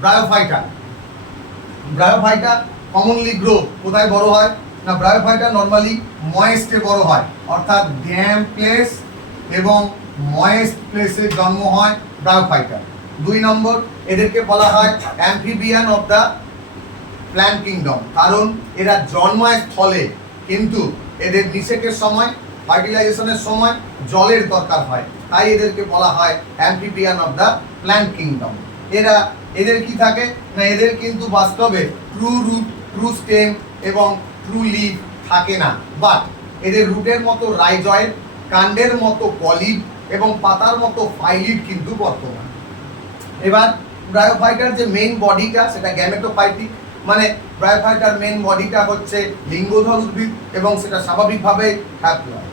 Bryophyta. Bryophyta commonly grow কোথায় বড় হয় না, ব্রায়োফাইটা নর্মালি ময়েস্টে বড় হয়, অর্থাৎ ড্যাম প্লেস এবং ময়েস্ট প্লেসে জন্ম হয় ব্রায়োফাইটা। 2 নম্বর, এদেরকে বলা হয় amphibian of the plant kingdom, কারণ এরা জন্মায় স্থলে, কিন্তু এদের নিষেকের সময়, ফার্টিলাইজেশনের সময় জলের দরকার হয়, তাই এদেরকে বলা হয় amphibian of the plant kingdom. এদের কি থাকে না, এদের কিন্তু বাস্তবে ট্রু রুট, ট্রু স্টেম এবং ট্রু লিভ থাকে না, বাট এদের রুটের মতো রাইজয়েড, কাণ্ডের মতো পলিড এবং পাতার মতো ফাইলিড কিন্তু বর্তমান। এবার ব্রায়োফাইটার যে মেইন বডিটা সেটা গ্যামেটোফাইটিক, মানে ব্রায়োফাইটার মেইন বডিটা হচ্ছে লিঙ্গধর উদ্ভিদ এবং সেটা স্বাভাবিকভাবে হ্যাপ্লয়েড।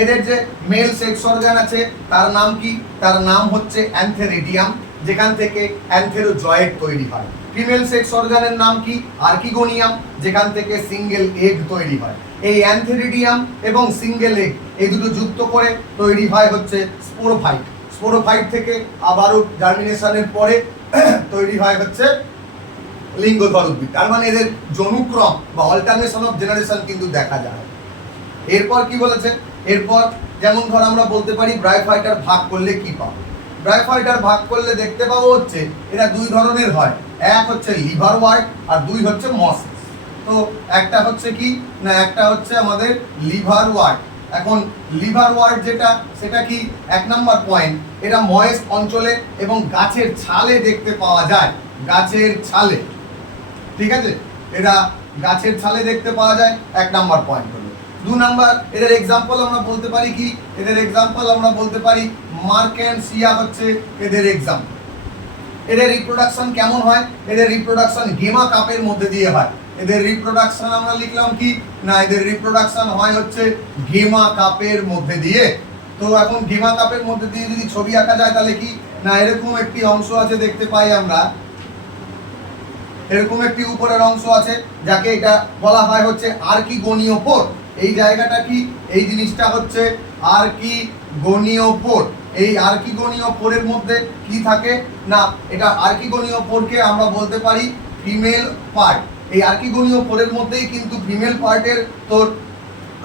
এদের যে মেল সেক্স অর্গান আছে তার নাম কি, তার নাম হচ্ছে অ্যান্থেরিডিয়াম, যেখান থেকে অ্যান্থেরোজয়েড তৈরি হয়। ফিমেল সেক্স অর্গানের নাম কি, আর্কিগোনিয়াম, যেখান থেকে সিঙ্গেল এগ তৈরি হয়। এই অ্যান্থেরিডিয়াম এবং সিঙ্গেল এগ এই দুটো যুক্ত করে তৈরি হয় হচ্ছে স্পোরোফাইট। স্পোরোফাইট থেকে আবারও জার্মিনেশনের পরে তৈরি হয় হচ্ছে লিঙ্গধর উদ্ভিদ। তার মানে এদের জনুক্রম বা অল্টারনেশন অফ জেনারেশন কিন্তু দেখা যায়। এরপর কি বলেছে, এরপর যেমন ধর আমরা বলতে পারি ব্রায়োফাইটার ভাগ করলে কি পাবো। ব্রায়োফাইটার ভাগ করলে দেখতে পাবো হচ্ছে এরা 2 ধরনের হয়, এক হচ্ছে লিভার ওয়ার্ড আর 2 হচ্ছে মসেস। তো একটা হচ্ছে কি না, একটা হচ্ছে আমাদের লিভার ওয়ার্ড। এখন লিভার ওয়ার্ড যেটা, সেটা কি 1 নম্বর পয়েন্ট, এটা ময়েস্ট অঞ্চলে এবং গাছের ছালে দেখতে পাওয়া যায়, গাছের ছালে, ঠিক আছে, এরা গাছের ছালে দেখতে পাওয়া যায়, 1 নম্বর পয়েন্ট হলো। 2 নম্বর, এদের এক্সাম্পল আমরা বলতে পারি কি, এদের এক্সাম্পল আমরা বলতে পারি মার্কেনসিয়া হচ্ছে এদের এক্সাম্পল। এদের রিপ্রোডাকশন কেমন হয়, এদের রিপ্রোডাকশন গেমা কাপের মধ্যে দিয়ে হয়। এদের রিপ্রোডাকশন আমরা লিখলাম কি না, এদের রিপ্রোডাকশন হয় হচ্ছে গেমা কাপের মধ্যে দিয়ে। তো এখন গেমা কাপের মধ্যে দিয়ে যদি ছবি আঁকা যায় তাহলে কি না, এরকম একটি অংশ আছে দেখতে পাই আমরা, এরকম একটি উপরের অংশ আছে যাকে এটা বলা হয় হচ্ছে আর্কিগোনীয় পোর। এই জায়গাটা কি, এই জিনিসটা হচ্ছে আর্কিগোনীয় পোর। এই আর্কিগোনীয় পোরের মধ্যে কি থাকে না, এটা আর্কিগোনীয় পোরকে আমরা বলতে পারি ফিমেল পার্ট। এই আর্কিগোনীয় পোরের মধ্যেই কিন্তু ফিমেল পার্টের তোর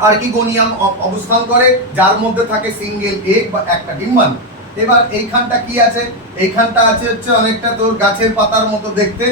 আর্কিগোনিয়াম অবস্থান করে, যার মধ্যে থাকে সিঙ্গেল এগ বা একটা ডিম্বাণু। এবার এইখানটা কি আছে, এইখানটা আছে হচ্ছে অনেকটা তোর গাছের পাতার মতো দেখতে,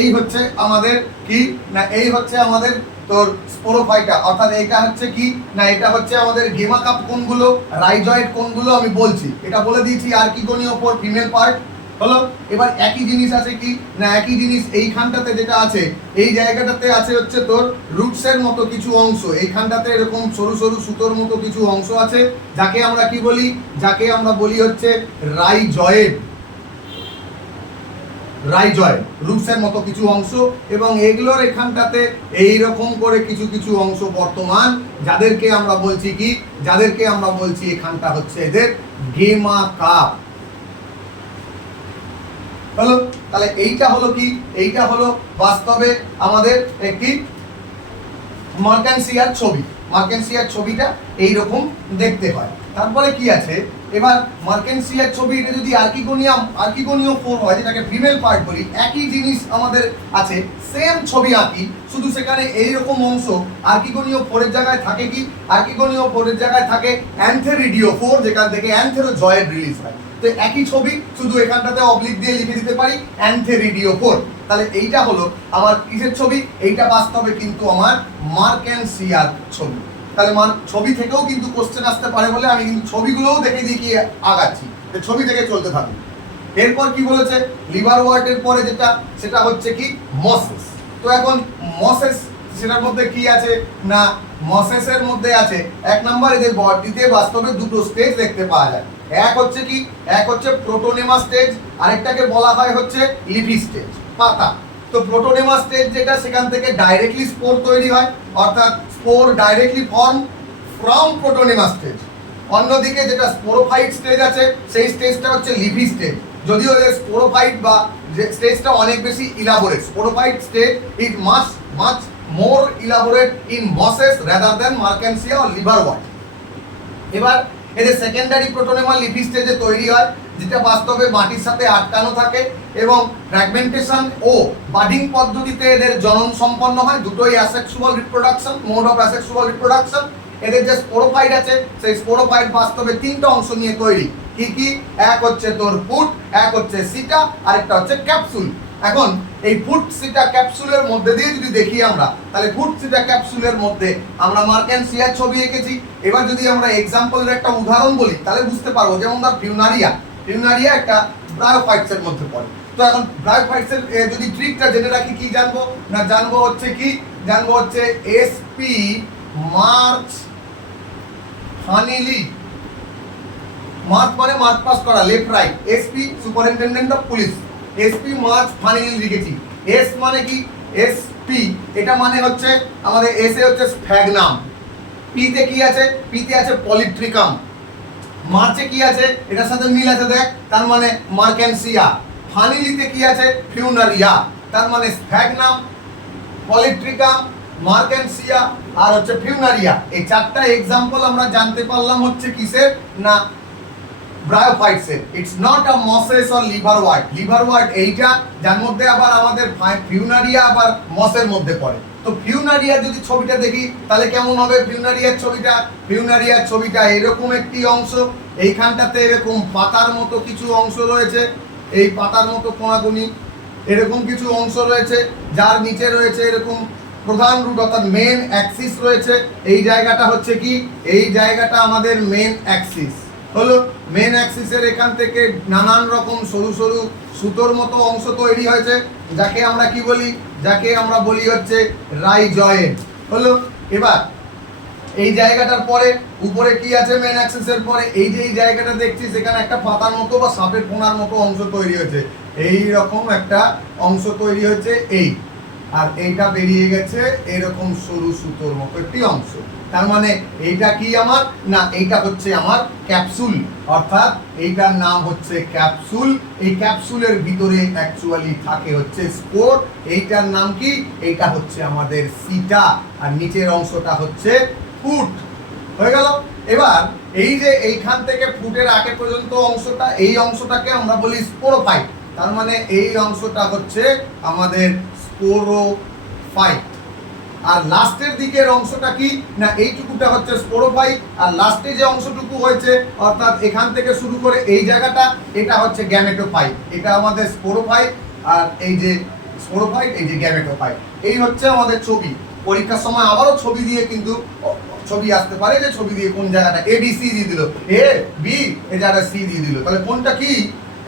এই হচ্ছে আমাদের কি না, এই হচ্ছে আমাদের তোর স্পোরোফাইটা, অর্থাৎ এটা হচ্ছে কি না, এটা হচ্ছে আমাদের গেমা কাপ কোনগুলো, রাইজয়েড কোনগুলো আমি বলছি, এটা বলে দিয়েছি আর্কিগোনীয় পোর ফিমেল পার্ট হলো। এবার একই জিনিস আছে কি না, একই জিনিস এইখানটাতে যেটা আছে, এই জায়গাটাতে আছে হচ্ছে তোর রুটসের মতো কিছু অংশ, এইখানটাতে এরকম সরু সরু সুতোর মতো কিছু অংশ আছে, যাকে আমরা কি বলি, যাকে আমরা বলি হচ্ছে রাইজয়েড। রাইজয়েড রুটসের মতো কিছু অংশ, এবং এগুলোর এখানটাতে এইরকম করে কিছু কিছু অংশ বর্তমান, যাদেরকে আমরা বলছি কি, যাদেরকে আমরা বলছি এখানটা হচ্ছে এদের গেমা কাপ হলো। তাহলে এইটা হলো কি, এইটা হলো বাস্তবে আমাদের একটি মার্কেনসিয়ার ছবি। মার্কেনসিয়ার ছবিটা এইরকম দেখতে হয়। তারপরে কি আছে, এবার মার্কেনসিয়ার ছবি, এটা যদি আর্কিগোনীয় পোর হয়, যেটাকে ফিমেল পার্ট বলি, একই জিনিস আমাদের আছে, সেম ছবি আঁকি, শুধু সেখানে এইরকম অংশ আর্কিগোনীয় পোরের জায়গায় থাকে কি, আর্কিগোনীয় পোরের জায়গায় থাকে অ্যান্থেরিডিও পোর, যেখান থেকে অ্যান্থেরোজয়েড রিলিজ হয়। তো একই ছবি, শুধু এখানটাতে অবলিক দিয়ে লিখে দিতে পারি অ্যান্থেরিডিও পোর। তাহলে এইটা হলো আমার কিসের ছবি, এইটা বাস্তবে কিন্তু আমার মার্কেনসিয়ার ছবি। তাহলে ছবি থেকেও কিন্তু কোশ্চেন আসতে পারে বলে আমি কিন্তু ছবিগুলোও দেখে দিয়ে আগাচ্ছি, ছবি থেকে চলতে থাকি। এরপর কি বলেছে, লিভার ওয়ার্টের পরে যেটা, সেটা হচ্ছে কি মসেস। তো এখন মসেস, সেটার মধ্যে কি আছে না, মসেসের মধ্যে আছে 1 নম্বর, এদের বডিতে বাস্তবে 2টো স্টেজ দেখতে পাওয়া যায়। এক হচ্ছে কি, এক হচ্ছে প্রোটোনেমা স্টেজ, আরেকটাকে বলা হয় হচ্ছে লিফি স্টেজ, পাতা। তো প্রোটোনেমা স্টেজ যেটা, সেখান থেকে ডাইরেক্টলি স্পোর তৈরি হয়, অর্থাৎ স্পোর ডাইরেক্টলি ফ্রম প্রোটোনেমা স্টেজ। অন্যদিকে যেটা স্পোরোফাইট স্টেজ আছে, সেই স্টেজটা হচ্ছে লিফি স্টেজ, যদিও এর স্পোরোফাইট বা যে স্টেজটা অনেক বেশি elaborate. Sporophyte stage is much more elaborate in mosses rather than Marchantia or liverwort. এবার এদের সেকেন্ডারি প্রোটোনেমা লিফি স্টেজে তৈরি হয়, যেটা বাস্তবে মাটির সাথে আটকানো থাকে এবং ফ্র্যাগমেন্টেশন ও বাডিং পদ্ধতিতে এদের জনন সম্পন্ন হয়। দুটোই asexual reproduction, mode of asexual reproduction. এদের যে স্পোরোফাইট আছে সেই স্পোরোফাইট বাস্তবে তিনটা অংশ নিয়ে তৈরি। কি কি? এক হচ্ছে তোর ফুট, এক হচ্ছে সিটা, আরেকটা হচ্ছে ক্যাপসুল। এখন এই ফুট সিটা ক্যাপসুলের মধ্যে দিয়ে যদি দেখি আমরা, তাহলে ফুট সিটা ক্যাপসুলের মধ্যে আমরা মার্কেনসিয়ার ছবি এঁকেছি। এবার যদি আমরা এক্সাম্পলের একটা উদাহরণ বলি তাহলে বুঝতে পারবো, যেমন ধর ফিউনারিয়া, ফিউনারিয়া একটা ব্রায়োফাইটস এর মধ্যে পড়ে। তো এখন ব্রায়োফাইটস এর যদি ট্রিকটা জেনে রাখি, কি জানবো না, জানবো হচ্ছে কি, জানবো হচ্ছে এসপি মার্চ ফানিলি। মার্চ মানে মার্চ পাস করা, left right, SP superintendent of police, SP March funnily লিখেছি। এস মানে কি? এসপি, এটা মানে হচ্ছে আমাদের এস এ হচ্ছে স্ফ্যাগনাম, পি তে কি আছে? পি তে আছে পলিট্রিকাম, মার্চে কি আছে? এটার সাথে মিল আছে দেখ, তার মানে মার্কেনসিয়া। ফানিলিতে কি আছে? ফিউনারিয়া, তার মানে স্ফ্যাগনাম, পলিট্রিকাম, মার্কেনসিয়া আর হচ্ছে ফিউনারিয়া। এই চারটা এক্সাম্পল আমরা জানতে পারলাম হচ্ছে কিসের না, ব্রায়োফাইটসের। It's not a mosses or liverwort. Liverwort এইটা, যার মধ্যে আবার আমাদের ফিউনারিয়া আবার মসের মধ্যে পড়ে। তো ফিউনারিয়ার যদি ছবিটা দেখি তাহলে কেমন হবে ফিউনারিয়ার ছবিটা? ফিউনারিয়ার ছবিটা এরকম একটি অংশ, এইখানটাতে এরকম পাতার মতো কিছু অংশ রয়েছে, এই পাতার মতো কোনাকুনি এরকম কিছু অংশ রয়েছে, যার নিচে রয়েছে এরকম প্রধান রুট অর্থাৎ মেন অ্যাক্সিস রয়েছে। এই জায়গাটা হচ্ছে কি? এই জায়গাটা আমাদের মেন অ্যাক্সিস হলো। মেন অ্যাক্সিসের এখান থেকে নানান রকম সরু সরু সুতোর মতো অংশ তৈরি হয়েছে, যাকে আমরা কি বলি? যাকে আমরা বলি হচ্ছে রাইজয়েড হলো। এবার এই জায়গাটার পরে উপরে কি আছে? মেন অ্যাক্সিসের পরে এই যে এই জায়গাটা দেখছি, সেখানে একটা পাতার মতো বা সাপের কোনার মতো অংশ তৈরি হয়েছে, এই রকম একটা অংশ তৈরি হয়েছে এই, আর এইটা বেরিয়ে গেছে এরকম সরু সুতোর মতো একটি অংশ। তার মানে এইটা কি আমার না, এইটা হচ্ছে আমার ক্যাপসুল, অর্থাৎ এইটার নাম হচ্ছে ক্যাপসুল। এই ক্যাপসুলের ভিতরে অ্যাকচুয়ালি থাকে হচ্ছে স্পোর। এইটার নাম কি? এইটা হচ্ছে আমাদের সিটা, আর নিচের অংশটা হচ্ছে ফুট। হয়ে গেল। এবার এই যে এইখান থেকে ফুটের আগে পর্যন্ত অংশটা, এই অংশটাকে আমরা বলি স্পোরোফাইট। তার মানে এই অংশটা হচ্ছে আমাদের স্পোরোফাইট। আর লাস্টের দিকের অংশটা কি না, এইটুকুটা হচ্ছে স্পোরোফাইট, আর লাস্টে যে অংশটুকু হয়েছে অর্থাৎ এখান থেকে শুরু করে এই জায়গাটা, এটা হচ্ছে গ্যামেটোফাইট। এটা আমাদের স্পোরোফাইট, আর এই যে স্পোরোফাইট, এই যে গ্যামেটোফাইট। এই হচ্ছে আমাদের ছবি। পরীক্ষার সময় আবারও ছবি দিয়ে কিন্তু ছবি আসতে পারে, যে ছবি দিয়ে কোন জায়গাটা এ বি সি দিয়ে দিল, এ বি এই জায়গাটা সি দিয়ে দিল, তাহলে কোনটা কি?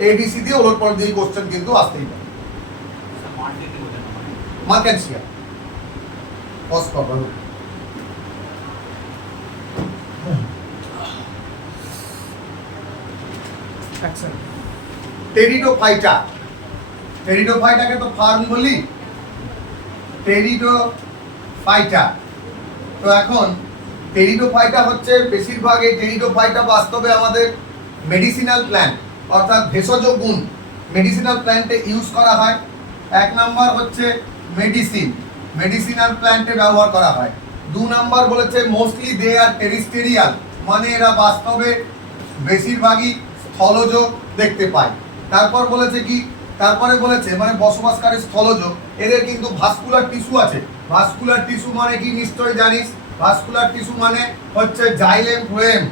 এ বি সি দিয়ে ওলট পালট দিয়ে কোশ্চেন কিন্তু আসতেই পারে। মার্কেনসিয়া পজ করব। টেরিডোফাইটা, টেরিডোফাইটাকে তো ফার্ম বলি, টেরিডোফাইটা। তো এখন টেরিডোফাইটা হচ্ছে বেশিরভাগ, এই টেরিডোফাইটা বাস্তবে আমাদের মেডিসিনাল প্ল্যান্ট অর্থাৎ ভেষজ গুণ মেডিসিনাল প্ল্যান্টে ইউজ করা হয়। এক নাম্বার হচ্ছে মেডিসিন, মেডিসিনাল প্ল্যান্টে ব্যবহার করা হয়। দু নাম্বার বলেছে মোস্টলি দে আর টেরিস্টেরিয়াল, মানে এরা বাস্তবে বেশিরভাগই স্থলজ দেখতে পায়। তারপর বলেছে কি, তারপরে বলেছে মানে বসবাসকারী স্থলজ, এদের কিন্তু ভাস্কুলার টিস্যু আছে। ভাস্কুলার টিস্যু মানে কি নিশ্চয়ই জানিস, ভাস্কুলার টিস্যু মানে হচ্ছে জাইলেম ফ্লোয়েম,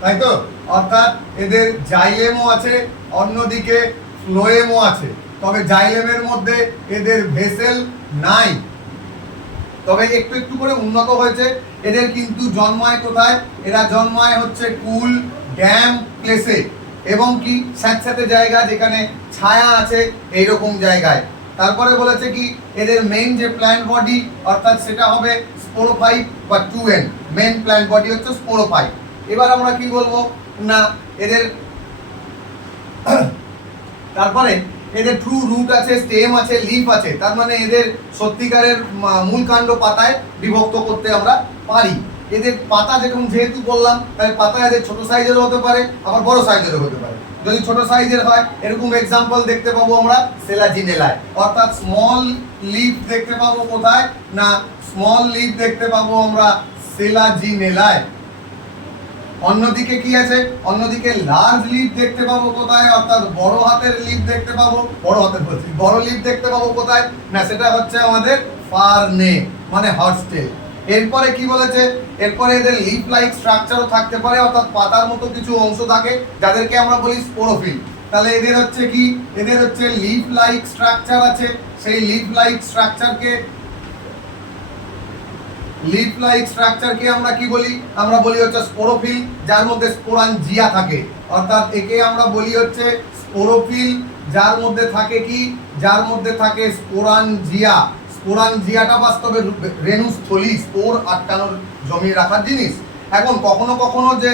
তাই তো? অর্থাৎ এদের জাইলেমও আছে, অন্যদিকে ফ্লোয়েমও আছে, তবে জাইলেমের মধ্যে এদের ভেসেল নাই, তবে একটু একটু করে উন্নত হয়েছে। এদের কিন্তু জন্মায় কোথায়? এরা জন্মায় হচ্ছে কুল ড্যাম প্লেসে, এবং কি স্যাঁতস্যাঁতে জায়গা যেখানে ছায়া আছে এইরকম জায়গায়। তারপরে বলেছে কি, এদের মেইন যে প্ল্যান্ট বডি অর্থাৎ সেটা হবে স্পোরোফাইট বা 2N, মেইন প্ল্যান্ট বডি হচ্ছে স্পোরোফাইট। এবার আমরা কি বলবো না, এদের তারপরে এদের ট্রু রুট আছে, স্টেম আছে, লিফ আছে, তার মানে এদের সত্যিকারের মূল কাণ্ড পাতায় বিভক্ত করতে আমরা পারি। এদের পাতা যেরকম যেহেতু বললাম, তাহলে পাতা এদের ছোট সাইজেরও হতে পারে, আবার বড় সাইজেরও হতে পারে। যদি ছোট সাইজের হয় এরকম এক্সাম্পল দেখতে পাবো আমরা সেলাজিনেলায়, অর্থাৎ স্মল লিফ দেখতে পাবো কোথায় না, স্মল লিফ দেখতে পাবো আমরা সেলাজিনেলায়। অন্যদিকে কি আছে, অন্যদিকে লার্জ লিভ দেখতে পাবো কোথায়, অর্থাৎ বড় হাতের লিভ দেখতে পাবো, বড় হাতের বলছি বড় লিভ দেখতে পাবো কোথায় না, সেটা হচ্ছে আমাদের ফার্নে মানে হর্সটেল। এরপরে কি বলেছে, এরপরে এদের লিফ লাইক স্ট্রাকচারও থাকতে পারে, অর্থাৎ পাতার মতো কিছু অংশ থাকে যাদেরকে আমরা বলি স্পোরোফিল। তাহলে এদের হচ্ছে কি, এদের হচ্ছে লিফ লাইক স্ট্রাকচার আছে, সেই লিফ লাইক স্ট্রাকচারকে আমরা কি বলি, আমরা বলি হচ্ছে স্পোরোফিল, যার মধ্যে স্পোরাঞ্জিয়া থাকে, অর্থাৎ একে আমরা বলি হচ্ছে স্পোরোফিল, যার মধ্যে থাকে কি, যার মধ্যে থাকে স্পোরাঞ্জিয়া। স্পোরাঞ্জিয়াটা বাস্তবে রেণুস্থলী, স্পোর আটকানোর জমিয়ে রাখার জিনিস। এখন কখনো কখনো যে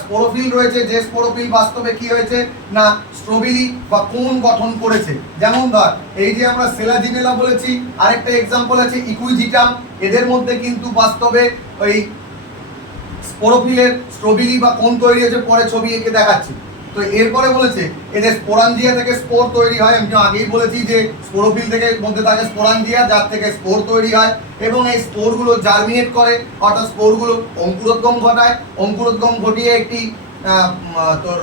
স্পোরোফিল রয়েছে, যে স্পোরোফিল বাস্তবে কি হয়েছে না স্ট্রোবিলি বা কোন গঠন করেছে। যেমন ধর এই যে আমরা সেলাজিনেলা বলেছি, আরেকটা এক্সাম্পল আছে ইকুইজিটাম, এদের মধ্যে কিন্তু বাস্তবে ওই স্পোরোফিলের স্ট্রোবিলি বা কোন তৈরি হয়েছে, পরে ছবি এঁকে দেখাচ্ছি। তো এরপরে বলেছে এদের স্পোরাঞ্জিয়া থেকে স্পোর তৈরি হয়, আমি আগেই বলেছি যে স্পোরোফিল থেকে মধ্যে থাকে স্পোরাঞ্জিয়া, যার থেকে স্পোর তৈরি হয় এবং এই স্পোরগুলো জার্মিনেট করে, অর্থাৎ স্পোরগুলো অঙ্কুরোদ্গম ঘটায়, অঙ্কুরোদ্গম ঘটিয়ে একটি তোর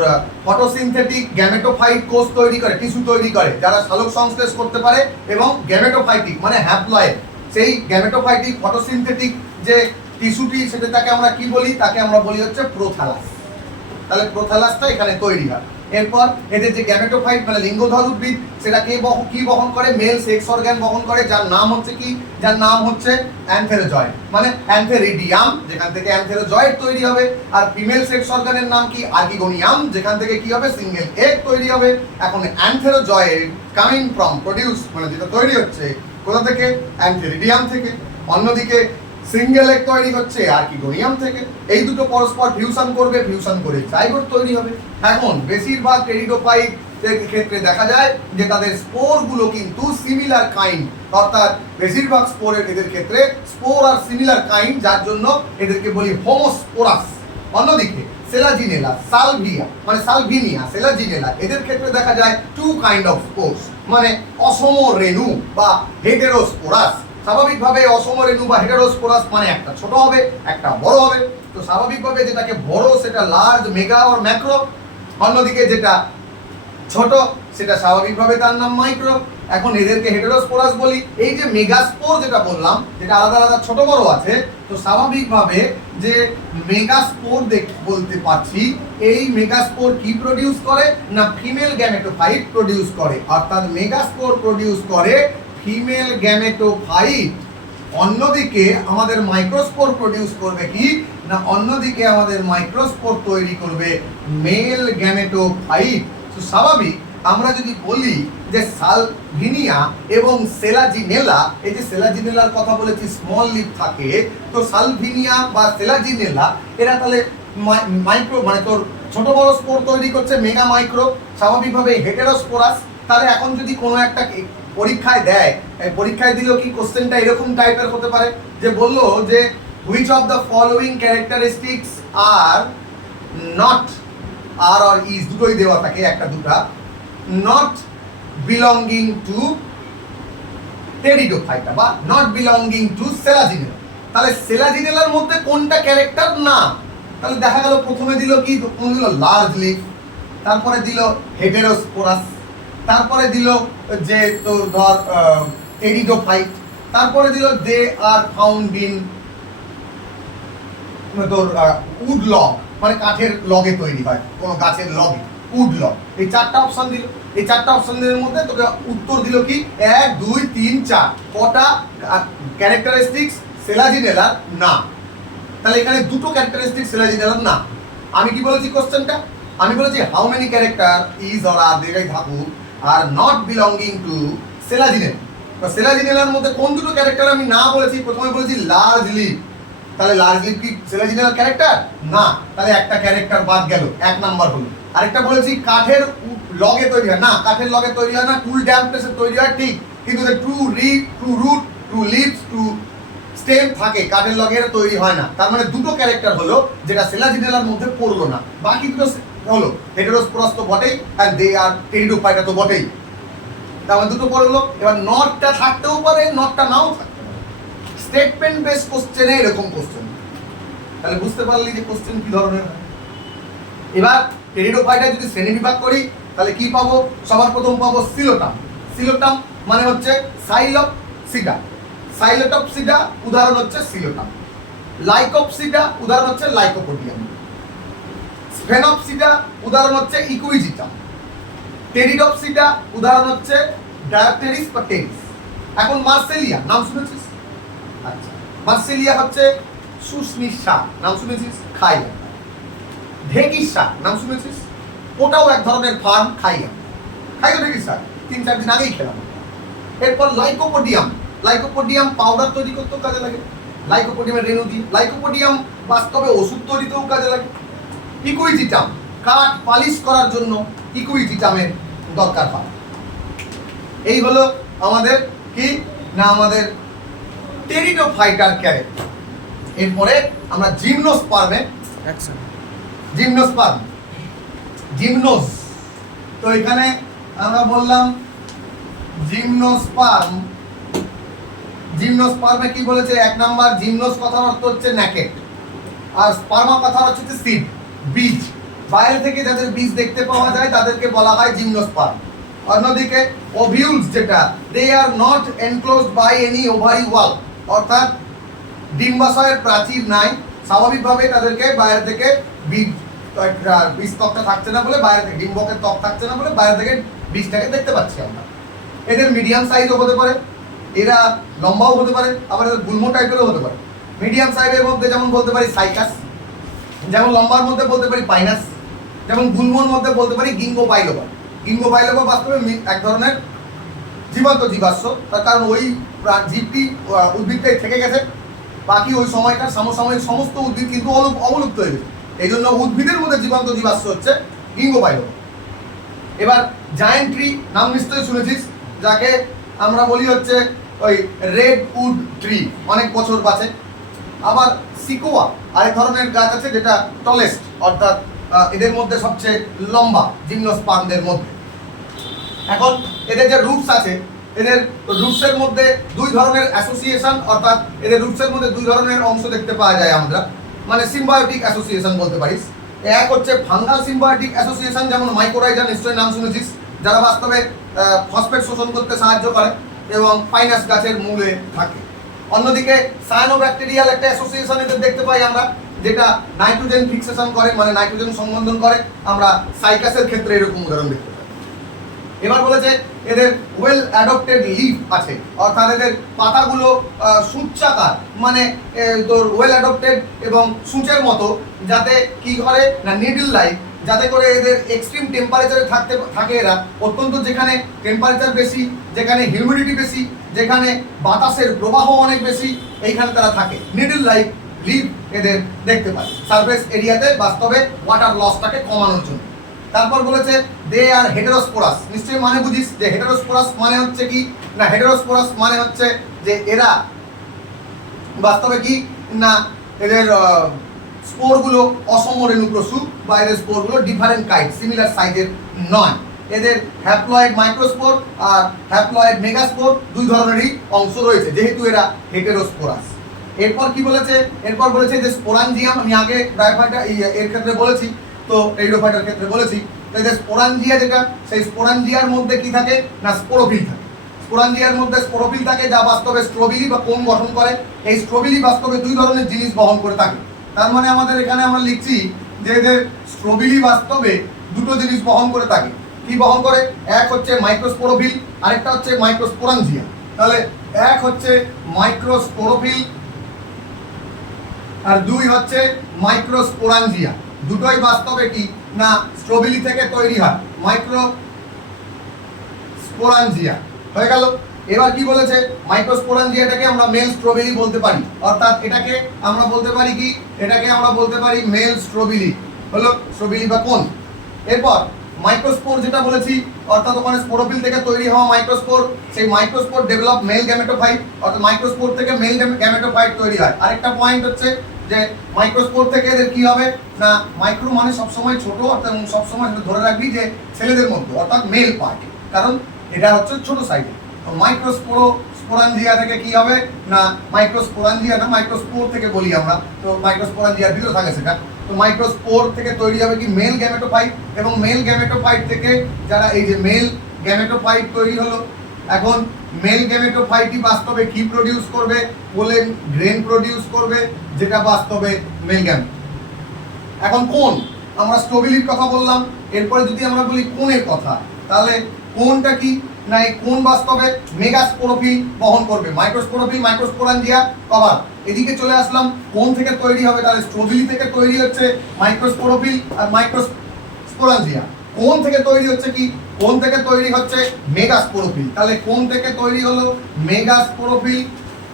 ফটোসিনথেটিক গ্যামেটোফাইট কোষ তৈরি করে, টিস্যু তৈরি করে, যারা সালোক সংশ্লেষ করতে পারে, এবং গ্যামেটোফাইটিক মানে হ্যাপ্লয়েড, সেই গ্যামেটোফাইটিক ফটোসিনথেটিক যে টিস্যুটি সেটা তাকে আমরা কি বলি, তাকে আমরা বলি হচ্ছে প্রোথ্যালাস। তাহলে প্রোথ্যালাসটা এখানে তৈরি হয়। এরপর এদের যে গ্যামেটোফাইট মানে লিঙ্গধর উদ্ভিদ, সেটা কি বহন করে, মেল সেক্স অর্গান বহন করে, যার নাম হচ্ছে কি, যার নাম হচ্ছে অ্যানথেরোজয়েড মানে অ্যানথেরিডিয়াম, যেখান থেকে অ্যানথেরোজয়েড তৈরি হবে। আর ফিমেল সেক্স অর্গানের নাম কি, আর্কিগোনিয়াম, যেখান থেকে কি হবে, সিঙ্গেল এগ তৈরি হবে। এখন অ্যানথেরোজয়েড কামিং ফ্রম প্রোডিউস মানে যেটা তৈরি হচ্ছে কোথা থেকে, অ্যানথেরিডিয়াম থেকে। অন্যদিকে সিঙ্গেল এগ তৈরি হচ্ছে আর্কিগোনিয়াম থেকে। এই দুটো পরস্পর ফিউশন করবে, ফিউশন করে জাইগোট তৈরি হবে। এখন বেশিরভাগ টেরিডোফাইট ক্ষেত্রে দেখা যায় যে তাদের স্পোরগুলো কিন্তু সিমিলার কাইন্ড, অর্থাৎ বেশিরভাগ স্পোরের এদের ক্ষেত্রে স্পোর আর সিমিলার কাইন্ড, যার জন্য এদেরকে বলি হোমোস্পোরাস। অন্যদিকে সেলাজিনেলা, সালভিয়া মানে সালভিনিয়া, সেলাজিনেলা, এদের ক্ষেত্রে দেখা যায় টু কাইন্ড অফ স্পোর্স মানে অসম রেণু বা হেটেরোস্পোরাস। স্বাভাবিকভাবে অসম রেণু বা হেটেরোস্পোরাস মানে একটা ছোট হবে, একটা বড় হবে। তো স্বাভাবিকভাবে যেটাকে বড় সেটা লার্জ, মেগা আর ম্যাক্রো, অন্যদিকে যেটা ছোট সেটা স্বাভাবিকভাবে তার নাম মাইক্রো। এখন এদেরকে হেটেরোস্পোরাস বলি। এই যে মেগাস্পোর যেটা বললাম, যেটা আলাদা আলাদা ছোট বড় আছে, তো স্বাভাবিকভাবে যে মেগাস্পোর বলতে পারছি, এই মেগাস্পোর কি প্রডিউস করে না ফিমেল গ্যামেটোফাইট প্রডিউস করে, অর্থাৎ মেগাস্পোর প্রডিউস করে ফিমেল গ্যামেটোফাইট। অন্যদিকে আমাদের মাইক্রোস্পোর প্রডিউস করবে কি না, অন্যদিকে আমাদের মাইক্রোস্পোর তৈরি করবে মেল গ্যামেটোফাইট। তো স্বাভাবিক আমরা যদি বলি যে সালভিনিয়া এবং সেলাজিনেলা, এই যে সেলাজিনেলার কথা বলেছি স্মল লিভ থাকে, তো সালভিনিয়া বা সেলাজিনেলা এরা তাহলে মাইক্রো মানে তোর ছোট বড় স্পোর তৈরি করছে, মেগা মাইক্রো, স্বাভাবিকভাবে হেটেরোস্পোরাস। তাহলে এখন যদি কোনো একটা পরীক্ষায় দেয়, পরীক্ষায় দিলেও কি কোশ্চেনটা এরকম টাইপের হতে পারে যে বললো যে which of the following characteristics are not, are or is দুটোই দেওয়া থাকে, একটা দুটা, নট বিলঙ্গিং টু টেরিডোফাইটা বা নট বিলঙ্গিং টু সেলাজিনেলা। তাহলে সেলাজিনেলার মধ্যে কোনটা ক্যারেক্টার না, তাহলে দেখা গেল প্রথমে দিল কি, কোন দিল লার্জ লিফ, তারপরে দিল হেটেরোস্পোরাস, তারপরে দিল যে তোর ধর টেরিডোফাইট, তারপরে দিল দে আর ফাউন্ড ইন তোর উড লগ মানে কাঠের লগে তৈরি হয়, কোনো গাছের লগে, উড লগ। এই চারটা অপশন দিল, এই চারটা অপশনের মধ্যে তোকে উত্তর দিল কি 1 2 3 4 কটা ক্যারেক্টারিস্টিক্স সেলাজিনেলার না। তাহলে এখানে দুটো ক্যারেক্টারিস্টিক্স সেলাজিনেলার না। আমি কি বলেছি কোশ্চেনটা, আমি বলেছি how many character is or আর যেটাই থাকুক are not belonging to Selaginella. তো সেলাজিনেলার মধ্যে কোন দুটো ক্যারেক্টার আমি না বলেছি, প্রথমে বলেছি লার্জ লিভ, তাহলে লার্জ লিভ কি সেলাজিনেলার ক্যারেক্টার না, তাহলে একটা ক্যারেক্টার বাদ গেল, 1 নাম্বার হলো। আরেকটা বলেছি কাঠের লগে তৈরি হয় না, কাঠের লগে তৈরি হয় না, কুল ড্যাম্প প্লেসে তৈরি হয় ঠিক, কিন্তু true root true leaves true stem থাকে, কাঠের লগে তৈরি হয় না। তার মানে দুটো ক্যারেক্টার হলো যেটা সেলাজিনেলার মধ্যে পড়লো না, বাকি দুটো হলো হেটেরোস্পোরাস তো বটেই আর দে আর টেরিডোফাইটা তো বটেই, তার মানে দুটো পড়লো। এবার নটটা থাকতেও পারে, নটটা নাও থাকতে পারে। স্টেটমেন্ট বেস কোশ্চেনে এরকম কোশ্চেন, তাহলে বুঝতে পারলি যে কোশ্চেন কি ধরনের হয়। এবার টেরিডোফাইটা যদি শ্রেণীবিভাগ করি তাহলে কি পাবো? সবার প্রথম পাবো সিলোটাম। সিলোটাম মানে হচ্ছে সাইলোপসিডা। সাইলোটপসিডা উদাহরণ হচ্ছে সিলোটাম। লাইকোপসিডা উদাহরণ হচ্ছে লাইকোপোডিয়াম। স্ফেনোপসিডা উদাহরণ হচ্ছে ইকুইজিটাম। টেরিডোপসিডা উদাহরণ হচ্ছে ডায়োপটেরিস বা টেরিস। এখন মার্সেলিয়া নাম শুনেছিস? আচ্ছা, মার্সেলিয়া হচ্ছে শুষ্নি শাক, নাম শুনেছিস? খাই। ঢেঁকির শাক নাম শুনেছিস? ওটাও এক ধরনের ফার্ম, খাই খাই তো ঢেঁকির শাক, 3-4 দিন আগেই খেলাম। এরপর লাইকোপোডিয়াম। লাইকোপোডিয়াম পাউডার তৈরি করতেও কাজে লাগে, লাইকোপোডিয়ামের রেণু দিয়ে। লাইকোপোডিয়াম বাস্তবে ওষুধ তৈরিতেও কাজে লাগে। ইকুইজিটাম কাঠ পালিশ করার জন্য ইকুইজিটামের দরকার হয়। এই হলো আমাদের কি না আমাদের টেরিডোফাইটার ক্যারেক্টার। এরপরে আমরা জিমনোস্পার্মে জিমনোস্পার্ম জিমনোস। তো এখানে আমরা বললাম জিমনোস্পার্ম। জিমনোস্পার্মে কি বলেছে? 1 নাম্বার জিমনোস কথার অর্থ হচ্ছে নেকেড, আর স্পার্মা কথার অর্থ হচ্ছে সিড, বীজ। বাইরে থেকে যাদের বীজ দেখতে পাওয়া যায় তাদেরকে বলা হয় জিমনোস্পার্ম। অন্যদিকে ওভিউলস যেটা, they are not enclosed by any ovary wall, অর্থাৎ ডিম্বাশয়ের প্রাচীর নাই, স্বাভাবিকভাবে তাদেরকে বাইরে থেকে বীজ ত্বকটা থাকছে না বলে, বাইরে থেকে ডিম্বকের ত্বক থাকছে না বলে বাইরে থেকে বীজটাকে দেখতে পাচ্ছি আমরা। এদের মিডিয়াম সাইজও হতে পারে, এরা লম্বাও হতে পারে, আবার এদের গুল্ম টাইপেরও হতে পারে। মিডিয়াম সাইজের মধ্যে যেমন বলতে পারি সাইকাস, যেমন লম্বার মধ্যে বলতে পারি পাইনাস, যেমন গুল্মর মধ্যে বলতে পারি গিঙ্গো বাইলোবা। গিঙ্গো বাইলোবা বাস্তবে এক ধরনের জীবন্ত জীবাশ্ম, তার কারণ ওই জীবটি উদ্ভিদটাই থেকে গেছে, বাকি ওই সময়কার সমসাময়িক সমস্ত উদ্ভিদ কিন্তু অবলুপ্ত হয়ে গেছে। এই জন্য উদ্ভিদের মধ্যে জীবন্ত জীবাশ্ম হচ্ছে গিঙ্গো বাইলোবা। এবার জায়ান্ট ট্রি নাম নিশ্চয়ই শুনেছিস, যাকে আমরা বলি হচ্ছে ওই রেড উড ট্রি, অনেক বছর বাঁচে। আবার সিকোয়া আরেক ধরনের গাছ আছে যেটা টলেস্ট, অর্থাৎ এদের মধ্যে সবচেয়ে লম্বা জিমনোস্পার্মদের মধ্যে। এখন এদের যে রুটস আছে, এদের রুটসের মধ্যে 2 ধরনের অ্যাসোসিয়েশন, অর্থাৎ এদের রুটসের মধ্যে 2 ধরনের অংশ দেখতে পাওয়া যায় আমরা, মানে সিম্বায়োটিক অ্যাসোসিয়েশন বলতে পারিস। এক হচ্ছে ফাঙ্গাল সিম্বায়োটিক অ্যাসোসিয়েশন, যেমন মাইকোরাইজা নিশ্চয়ই নাম শুনেছিস, যারা বাস্তবে ফসফেট শোষণ করতে সাহায্য করে এবং পাইনাস গাছের মূলে থাকে। অন্যদিকে সায়ানোব্যাকটেরিয়াল একটা অ্যাসোসিয়েশন এদের দেখতে পাই আমরা, যেটা নাইট্রোজেন ফিক্সেশন করে, মানে নাইট্রোজেন সংবন্ধন করে। আমরা সাইকাসের ক্ষেত্রে এরকম উদাহরণ দেখতে পাই। এবার বলেছে এদের ওয়েল অ্যাডপ্টেড লিফ আছে, অর্থাৎ এদের পাতাগুলো সূচাকার, মানে তোর ওয়েল অ্যাডপ্টেড এবং সূচের মতো, যাতে কি করে না নিডল লাইক, যাতে করে এদের এক্সট্রিম টেম্পারেচারে থাকে এরা, অত্যন্ত যেখানে টেম্পারেচার বেশি, যেখানে হিউমিডিটি বেশি, যেখানে বাতাসের প্রবাহ অনেক বেশি, এইখানে তারা থাকে। নিডল লাইক লিভ এদের দেখতে পাই সারফেস এরিয়াতে, বাস্তবে ওয়াটার লসটাকে কমানোর জন্য। তারপর বলেছে দে আর হেটেরোস্পোরাস। নিশ্চয়ই মানে বুঝিস যে হেটেরোস্পোরাস মানে হচ্ছে কি না, হেটেরোস্পোরাস মানে হচ্ছে যে এরা বাস্তবে কি না এদের স্পোরগুলো অসম রেণুপ্রসূ, বা এদের স্পোরগুলো ডিফারেন্ট কাইন্ড, সিমিলার সাইজের নয়। এদের হ্যাপ্লয়েড মাইক্রোস্পোর আর হ্যাপ্লয়েড মেগাস্পোর 2 ধরনেরই অংশ রয়েছে, যেহেতু এরা হেটেরোস্পোরাস। এরপর কি বলেছে? এরপর বলেছে যে স্পোরাঞ্জিয়াম, আমি আগে ব্রায়োফাইটা এর ক্ষেত্রে বলেছি, তো টেরিডোফাইটার ক্ষেত্রে বলেছি। তো এদের স্পোরাঞ্জিয়া যেটা, সেই স্পোরাঞ্জিয়ার মধ্যে কি থাকে না স্পোরোফিল থাকে। স্পোরাঞ্জিয়ার মধ্যে স্পোরোফিল থাকে, যা বাস্তবে স্ট্রোবিলি বা কোন গঠন করে। এই স্ট্রোবিলি বাস্তবে 2 ধরনের জিনিস বহন করে থাকে। তার মানে আমাদের এখানে আমরা লিখছি যে এদের স্ট্রোবিলি বাস্তবে 2টো জিনিস বহন করে থাকে। কি বহন করে? এক হচ্ছে মাইক্রোস্পোরোফিল, আরেকটা হচ্ছে মাইক্রোস্পোরাঞ্জিয়া। তাহলে এক হচ্ছে মাইক্রোস্পোরোফিল আর 2 হচ্ছে মাইক্রোস্পোরাঞ্জিয়া। দুটোই বাস্তবে কি না স্ট্রোবিলি থেকে তৈরি হয়, মাইক্রোস্পোরাঞ্জিয়া হয়ে গেল। এবার কি বলেছে? মাইক্রোস্পোরাঞ্জিয়াটাকে আমরা মেল স্ট্রবেরি বলতে পারি, অর্থাৎ এটাকে আমরা বলতে পারি কি, এটাকে আমরা বলতে পারি মেল স্ট্রবেরি, হলো স্ট্রবেরি বা কোন। এরপর মাইক্রোস্পোর যেটা বলেছি, অর্থাৎ ওখানে স্পোরোফিল থেকে তৈরি হওয়া মাইক্রোস্পোর, সেই মাইক্রোস্পোর ডেভেলপ মেল গ্যামেটোফাইট, অর্থাৎ মাইক্রোস্পোর থেকে মেল গ্যামেটোফাইট তৈরি হয়। আরেকটা পয়েন্ট হচ্ছে যে মাইক্রোস্পোর থেকে এদের কি হবে না, মাইক্রো মানে সবসময় ছোট, অর্থাৎ সবসময় ধরে রাখবি যে ছেলেদের মধ্যে, অর্থাৎ মেল পার্ট, কারণ এটা হচ্ছে ছোট সাইজে। তো মাইক্রোস্পোরাঞ্জিয়া থেকে কি হবে না, মাইক্রোস্পোরাঞ্জিয়া না মাইক্রোস্পোর থেকে বলি আমরা, তো মাইক্রোস্পোরাঞ্জিয়ার ভিতরে থাকে সেটা। তো মাইক্রোস্পোর থেকে তৈরি হবে কি মেল গ্যামেটোফাইট, এবং মেল গ্যামেটোফাইট থেকে যারা এই যে মেল গ্যামেটোফাইট তৈরি হলো, এখন মেল গ্যামেটোফাইটই বাস্তবে কি প্রডিউস করবে, পোলেন গ্রেন প্রডিউস করবে, যেটা বাস্তবে মেল গ্যামেট। এখন কোন, আমরা স্ট্রোবিলির কথা বললাম, এরপরে যদি আমরা বলি কোনের কথা, তাহলে কোনটা কি না, এই কোন বাস্তবে মেগাস্পোরোফিল বহন করবে, মাইক্রোস্পোরোফিল মাইক্রোস্পোরাঞ্জিয়া কভার। এদিকে চলে আসলাম কোন থেকে তৈরি হবে, তাহলে স্ট্রোবিলি থেকে তৈরি হচ্ছে মাইক্রোস্পোরোফিল আর মাইক্রোস্পোরাঞ্জিয়া। কোন থেকে তৈরি হচ্ছে কি, কোন থেকে তৈরি হচ্ছে মেগাস্পোরোফিল। তাহলে কোন থেকে তৈরি হলো মেগাস্পোরোফিল,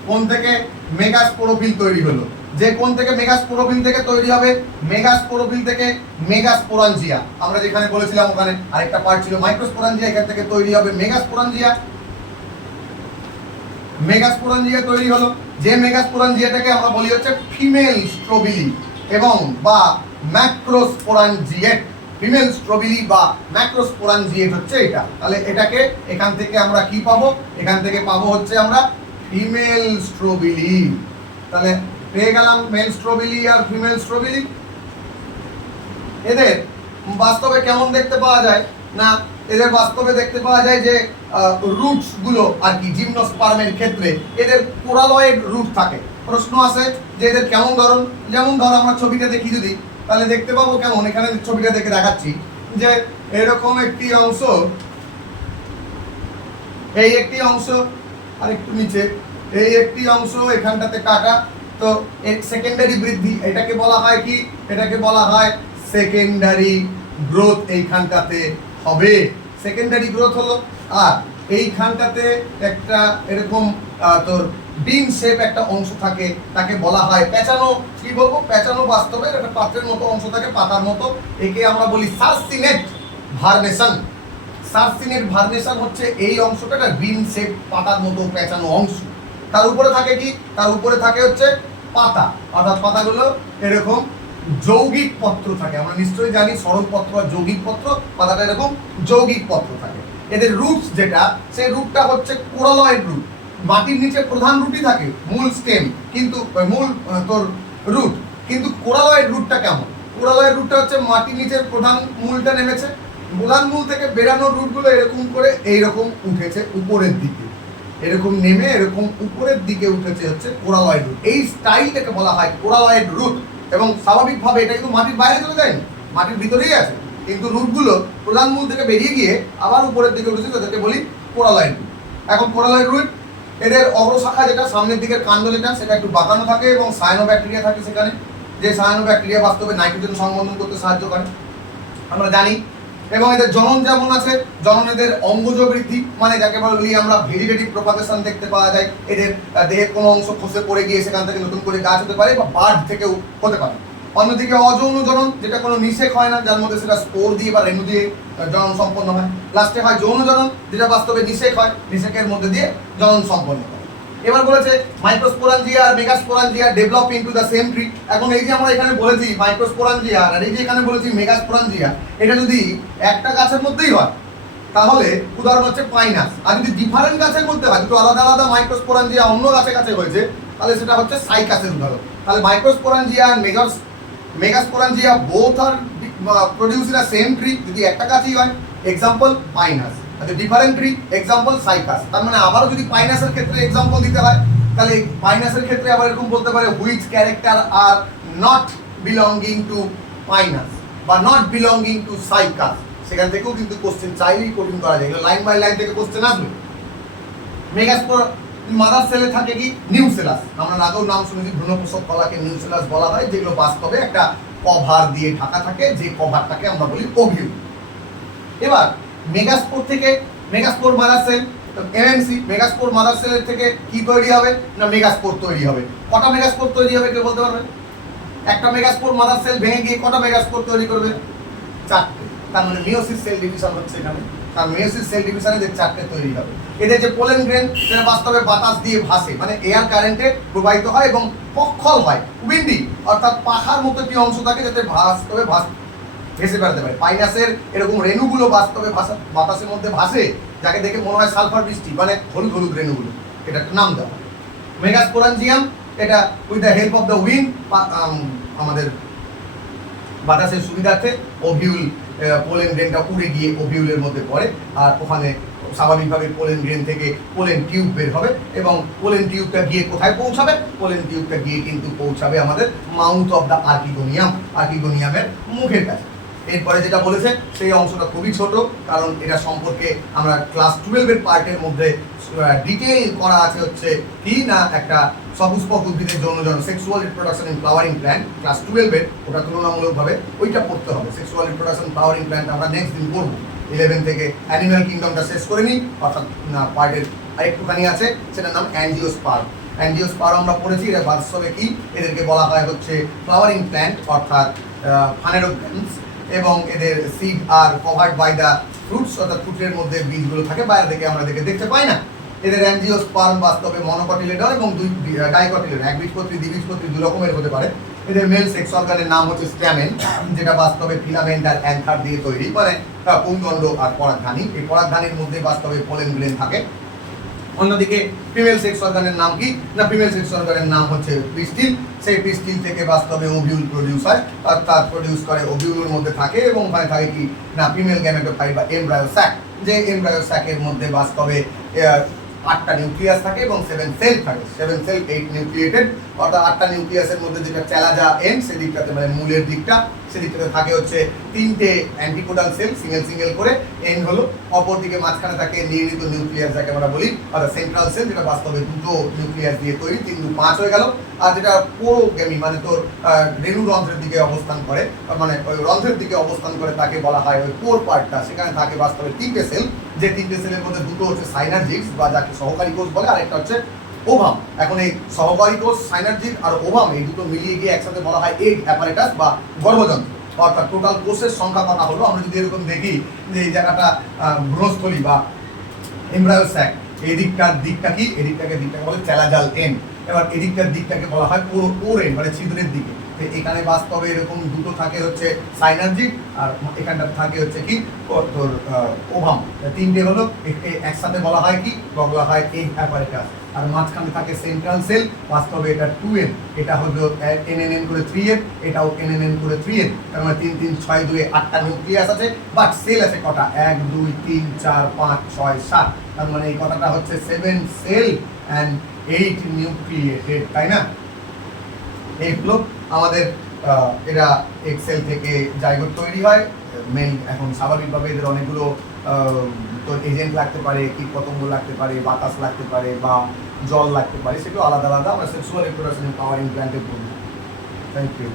কোন থেকে মেগাস্পোরোফিল তৈরি হলো, যে কোন থেকে মেগাস্পোরোফিল থেকে তৈরি হবে, মেগাস্পোরোফিল থেকে মেগাস্পোরাঞ্জিয়া। আমরা যেখানে বলেছিলাম ওখানে আরেকটা পার্ট ছিল মাইক্রোস্পোরাঞ্জিয়া, এখান থেকে তৈরি হবে মেগাস্পোরাঞ্জিয়া। মেগাস্পোরাঞ্জিয়া তৈরি হলো, যে মেগাস্পোরাঞ্জিয়াটাকে আমরা বলি হচ্ছে ফিমেল স্ট্রোবিলি এবং বা ম্যাক্রোস্পোরাঞ্জিয়েট। ফিমেল স্ট্রোবিলি বা ম্যাক্রোস্পোরাঞ্জিয়েট হচ্ছে এটা। তাহলে এটাকে এখান থেকে আমরা কি পাবো, এখান থেকে পাবো হচ্ছে আমরা ফিমেল স্ট্রোবিলি। তাহলে পেয়ে গেলাম মেল স্ট্রোবিলি আর ফিমেল স্ট্রোবিলি। এদের বাস্তবে কেমন দেখতে পাওয়া যায় না, এদের বাস্তবে দেখতে পাওয়া যায় যে রুটস গুলো আর কি জিমনোস্পার্মের ক্ষেত্রে এদের কোরালয়েড রুট থাকে। প্রশ্ন আছে যে এদের কেমন ধরন, যেমন ধর আমরা ছবিটা দেখি যদি, তাহলে দেখতে পাবো কেমন, এখানে ছবিটা দেখে দেখাচ্ছি যে এরকম একটি অংশ, এই একটি অংশ আর একটু নিচে এই একটি অংশ এখানটাতে কাটা, তো সেকেন্ডারি বৃদ্ধি এটাকে বলা হয় কি, এটাকে বলা হয় সেকেন্ডারি গ্রোথ। এইখানটাতে হবে সেকেন্ডারি গ্রোথ হলো, আর এইখানটাতে একটা এরকম তোর বিন শেপ একটা অংশ থাকে, তাকে বলা হয় পেঁচানো, কি বলবো পেঁচানো, বাস্তবে একটা পাত্রের মতো অংশ থাকে, পাতার মতো, একে আমরা বলি সার্সিনেট ভার্নেশন। সার্সিনেট ভার্নেশন হচ্ছে এই অংশটা, একটা বিন শেপ পাতার মতো পেঁচানো অংশ। তার উপরে থাকে কি, তার উপরে থাকে হচ্ছে পাতা, অর্থাৎ পাতাগুলো এরকম যৌগিক পত্র থাকে। আমরা নিশ্চয়ই জানি সরল পত্র আর যৌগিক পত্র, পাতাটা এরকম যৌগিক পত্র থাকে। এদের রুটস যেটা, সেই রুটটা হচ্ছে কোরালয়েড রুট। মাটির নিচে প্রধান রুটই থাকে মূল স্টেম, কিন্তু মূল তোর রুট, কিন্তু কোরালয়েড রুটটা কেমন, কোরালয়েড রুটটা হচ্ছে মাটির নিচে প্রধান মূলটা নেমেছে, প্রধান মূল থেকে বেরানোর রুটগুলো এরকম করে এইরকম উঠেছে উপরের দিকে, এরকম নেমে এরকম উপরের দিকে উঠেছে হচ্ছে কোরালয়েড রুট। এই স্টাইলটাকে বলা হয় কোরালয়েড রুট। এবং স্বাভাবিকভাবে এটা কিন্তু মাটির বাইরে চলে যায়নি, মাটির ভিতরেই আছে, কিন্তু রুটগুলো প্রধান মূল থেকে বেরিয়ে গিয়ে আবার উপরের দিকে উঠেছে, তাদেরকে বলি কোরালয়েড রুট। এখন কোরালয়েড রুট এদের অগ্রশাখা যেটা সামনের দিকের কাণ্ড যেটা, সেটা একটু বাঁকানো থাকে এবং সায়ানোব্যাকটেরিয়া থাকে সেখানে, যে সায়ানোব্যাকটেরিয়া বাস্তবে নাইট্রোজেন সংবন্ধন করতে সাহায্য করে আমরা জানি। এবং এদের জনন যেমন আছে, জনন এদের অঙ্গজ বৃদ্ধি, মানে যাকে বলি আমরা ভেজিটেটিভ প্রপাগেশন দেখতে পাওয়া যায়। এদের দেহের কোনো অংশ খসে পড়ে গিয়ে সেখান থেকে নতুন করে গাছ হতে পারে বা বার্ড থেকেও হতে পারে। অন্যদিকে অযৌন জনন, যেটা কোনো নিষেক হয় না, যার মধ্যে সেটা স্পোর দিয়ে বা রেণু দিয়ে জনন সম্পন্ন হয়। লাস্টে হয় যৌন জনন, যেটা বাস্তবে নিষেক হয়, নিষেকের মধ্যে দিয়ে জনন সম্পন্ন হয়। এবার বলেছে মাইক্রোস্পোরাঞ্জিয়া আর megasporangia develop into the same tree. এখন এই যে আমরা এখানে বলেছি মাইক্রোস্পোরাঞ্জিয়া আর এই যে এখানে বলেছি মেগাস্পোরাঞ্জিয়া, এটা যদি একটা গাছের মধ্যেই হয় তাহলে উদাহরণ হচ্ছে পাইনাস, আর যদি ডিফারেন্ট গাছের মধ্যে হয়, দুটো আলাদা আলাদা মাইক্রোস্পোরাঞ্জিয়া অন্য গাছে কাছে হয়েছে, তাহলে সেটা হচ্ছে সাইকাসের উদাহরণ। তাহলে মাইক্রোস্পোরাঞ্জিয়া আর megasporangia both are produce in a same tree যদি একটা গাছই হয়, এক্সাম্পল পাইনাস। আচ্ছা ডিফারেন্ট ট্রি, এক্সাম্পল সাইকাস। তার মানে আবারও যদি পাইনাসের ক্ষেত্রে এক্সাম্পল দিতে হয়, তাহলে পাইনাসের ক্ষেত্রে আবার এরকম বলতে পারে which character R not belonging two Pinus বা নট বিলঙ্গিং টু সাইকাস। সেখান থেকেও কিন্তু কোশ্চেন চাইলেই কোডিং করা যায়, এগুলো লাইন বাই লাইন থেকে কোশ্চেন আসবে। মেগাস্পোর মাদার সেলে থাকে কি নিউসেলাস, আমরা আগেও নাম শুনেছি ভ্রূণপোষক কলাকে নিউসেলাস বলা হয়, যেগুলো বাস্তবে একটা কভার দিয়ে ঢাকা থাকে, যে কভারটাকে আমরা বলি ওভিউল। এবার মেগাস্পোর থেকে megaspore mother sell, MMC megaspore mother সেলের থেকে কি তৈরি হবে না মেগাস্পোর তৈরি হবে। কটা মেগাস্পোর তৈরি হবে কেউ বলতে পারবে? একটা মেগাস্পোর মাদার সেল ভেঙে গিয়ে কটা মেগাস্পোর তৈরি করবে? চারটে। তার মানে মিওসিস সেল ডিভিশন হচ্ছে এখানে, কারণ মিওসিস সেল ডিভিশনে এদের চারটে তৈরি হবে। এদের যে পোলেন গ্রেন সেটা বাস্তবে বাতাস দিয়ে ভাসে, মানে এয়ার কারেন্টে প্রবাহিত হয় এবং পক্ষল হয়, উইন্ডি, অর্থাৎ পাখার মতো একটি অংশ থাকে যাতে বাস্তবে ভেসে বেড়াতে পারে। পাইনাসের এরকম রেণুগুলো বাস্তবে বাতাসের মধ্যে ভাসে, যাকে দেখে মনে হয় সালফার বৃষ্টি, মানে হলুদ হলুদ রেণুগুলো, এটা একটা নাম দেওয়া হয়। মেগাস্পোরাঞ্জিয়াম এটা with the help of the wind আমাদের বাতাসের সুবিধার্থে ওভিউল পোলেন গ্রেনটা উড়ে গিয়ে ওভিউলের মধ্যে পড়ে, আর ওখানে স্বাভাবিকভাবে পোলেন গ্রেন থেকে পোলেন টিউব বের হবে এবং পোলেন টিউবটা গিয়ে কোথায় পৌঁছাবে? পোলেন টিউবটা গিয়ে কিন্তু পৌঁছাবে আমাদের মাউথ অফ দ্য আর্কিগোনিয়ামের মুখের কাছে। এরপরে যেটা বলেছে সেই অংশটা খুবই ছোট, কারণ এটা সম্পর্কে আমরা ক্লাস 12-এর পার্টের মধ্যে ডিটেইল করা আছে হচ্ছে কি না একটা সপুষ্পক উদ্ভিদের যৌনজন sexual reproduction in flowering plant, class 12-এর ওটা তুলনামূলকভাবে ওইটা পড়তে হবে। সেক্সুয়াল রিপ্রোডাকশন ফ্লাওয়ারিং প্ল্যান্ট আমরা নেক্সট দিন পড়বো। 11 থেকে অ্যানিম্যাল কিংডমটা শেষ করে নিই, অর্থাৎ পার্টের আরেকটুখানি আছে, সেটার নাম অ্যাঞ্জিওস্পার্ম। অ্যাঞ্জিওস্পার্ম আমরা পড়েছি, এরা বাস্তবে কি, এদেরকে বলা হয় হচ্ছে ফ্লাওয়ারিং প্ল্যান্ট অর্থাৎ ফানেরোগ্যামস, এবং এদের seed are covered by the fruits, অর্থাৎ ফ্রুটের মধ্যে বীজগুলো থাকে, বাইরে থেকে আমরা দেখতে পাই না। এদের অ্যাঞ্জিওস্পার্ম বাস্তবে মনোকটিলেডন এবং ডাইকটিলেডন, একবীজপত্রী দ্বিবীজপত্রী দুই রকমের হতে পারে। এদের মেল সেক্স অর্গানের নাম হচ্ছে স্ট্যামেন, যেটা বাস্তবে ফিলামেন্ট আর অ্যান্থার দিয়ে তৈরি, মানে পুংদণ্ড আর পরাগধানী। এই পরাগধানীর মধ্যে বাস্তবে পোলেন গ্রেন থাকে। অন্যদিকে ফিমেল সেক্স অর্গানের নাম কি না, ফিমেল সেক্স অর্গানের নাম হচ্ছে পিস্টিল। সেই পিস্টিল থেকে বাস্তবে ওভিউল প্রডিউস হয়, অর্থাৎ প্রডিউস করে ওভিউলের মধ্যে থাকে, এবং ওখানে থাকে কি না ফিমেল গ্যামেটোফাইট বা এমব্রায়ো স্যাক। যে এমব্রায়ো স্যাকের মধ্যে বাস্তবে 8টা নিউক্লিয়াস থাকে এবং 7 সেল থাকে, 7 সেল 8 নিউক্লিয়েটেড, অর্থাৎ 8টা নিউক্লিয়াসের মধ্যে যেটা চেলাজা এন্ড সেদিকটাতে মানে মূলের দিকটা, সেদিকটাতে থাকে হচ্ছে 3টে অ্যান্টিকোডাল সেল সিঙ্গেল করে, এন্ড হলো অপর দিকে মাঝখানে থাকে নির্মিত নিউক্লিয়াস যাকে আমরা বলি, অর্থাৎ সেন্ট্রাল সেল, যেটা বাস্তবে 2টো নিউক্লিয়াস দিয়ে তৈরি, 3 2 5 হয়ে গেল। আর যেটা পোরোগ্যামি মানে তোর রেণু রন্ধ্রের দিকে অবস্থান করে, মানে ওই রন্ধ্রের দিকে অবস্থান করে, তাকে বলা হয় ওই পোর পার্টটা। সেখানে থাকে বাস্তবে 3টে সেল, যে 3টে সেলের মধ্যে 2টো হচ্ছে সাইনার্জিডস বা যাকে সহকারী কোষ বলে, আর একটা হচ্ছে ওভাম। এখন এই সহকারী কোষ, সাইনার্জিড আর ওভাম, এই দুটো মিলিয়ে গিয়ে একসাথে বলা হয় এগ অ্যাপারেটাস বা গর্ভযন্ত্র। অর্থাৎ টোটাল কোষের সংখ্যা কত হলো, আমরা যদি এরকম দেখি যে এই জায়গাটা ভ্রূণস্থলী বা এমব্রায়ো স্যাক, এই দিকটা কি, দিকটাকে বলে চেলাজাল এন্ড। এবার এদিকটার দিকটাকে বলা হয় পোরেন মানে ছিদ্রের দিকে। এখানে বাস্তবে এরকম দুটো থাকে হচ্ছে সাইনার্জিড, আর এখানটা থাকে হচ্ছে কি তোর ওভাম। 3টে হলো একসাথে বলা হয় কি, বলা হয় এগ অ্যাপারেটাস। আর মাঝখানে থাকে সেন্ট্রাল সেল, বাস্তবে এটা 2n, এটা হলো NNN করে 3n, এটাও NNN করে 3n। তার মানে 3 3 6 2 8টা নিউক্লিয়াস আছে, বাট সেল আছে কটা, 1 2 3 4 5 6 7। তার মানে এই কথাটা হচ্ছে 7 সেল অ্যান্ড 8 নিউক্লিয়েটেড, তাই না? এইগুলো আমাদের এরা এক্সেল থেকে জাইগোট তৈরি হয়। মেল এখন স্বাভাবিকভাবে এদের অনেকগুলো তোর এজেন্ট লাগতে পারে, কীট পতঙ্গ লাগতে পারে, বাতাস লাগতে পারে বা জল লাগতে পারে, সেগুলো আলাদা আলাদা আমরা সেক্সুয়াল রিপ্রোডাকশন পাওয়ার ইমপ্ল্যান্টে করব। Thank you.